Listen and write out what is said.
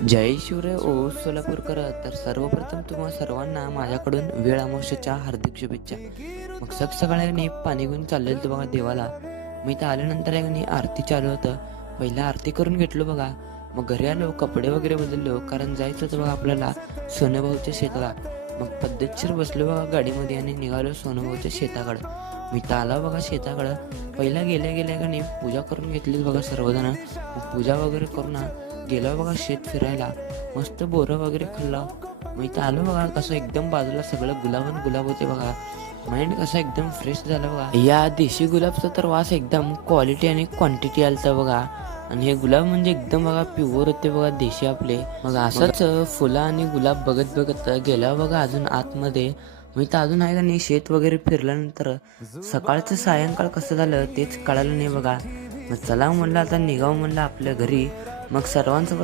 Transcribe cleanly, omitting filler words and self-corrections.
जय शिवराय ओ सोलापूरकर. तर सर्वप्रथम तुम्हा सर्वांना माझ्याकडून वेळ अमावस्येच्या हार्दिक शुभेच्छा. मग सकाळी पाणी घेऊन चाललेलं होतं बघा देवाला. मी इथं आल्यानंतर आहे की आरती चालू होतं. पहिला आरती करून घेतलो बघा. मग घरी आलो, कपडे वगैरे बदललो, कारण जायचं होतं बघा आपल्याला सोनूभाऊच्या शेताला. मग पद्धतशीर बसलो बघा गाडीमध्ये आणि निघालो सोनूभाऊच्या शेताकडं. मी तर आला बघा शेताकडं. पहिला गेल्या गेल्या का नाही पूजा करून घेतली बघा सर्वजण. मग पूजा वगैरे करून गेलो बघा शेत फिरायला. मस्त बोरं वगैरे खाल्लं. मग इथं आलो बघा, कसं एकदम बाजूला सगळं गुलाबन गुलाब होते बघा. माइंड कसं एकदम फ्रेश झालं बघा. या देशी गुलाबचा तर वास एकदम क्वालिटी आणि क्वांटिटी आलता बघा. आणि हे गुलाब म्हणजे एकदम बघा प्युअर होते बघा देशी आपले. मग असंच फुलं आणि गुलाब बघत बघत गेला बघा अजून आतमध्ये. मी तर अजून आहे का नाही शेत वगैरे फिरल्यानंतर सकाळचं सायंकाळ कसं झालं तेच कळालं नाही बघा. मग चला म्हणलं आता निघावं म्हणलं आपल्या घरी. मग सर्वांसोबत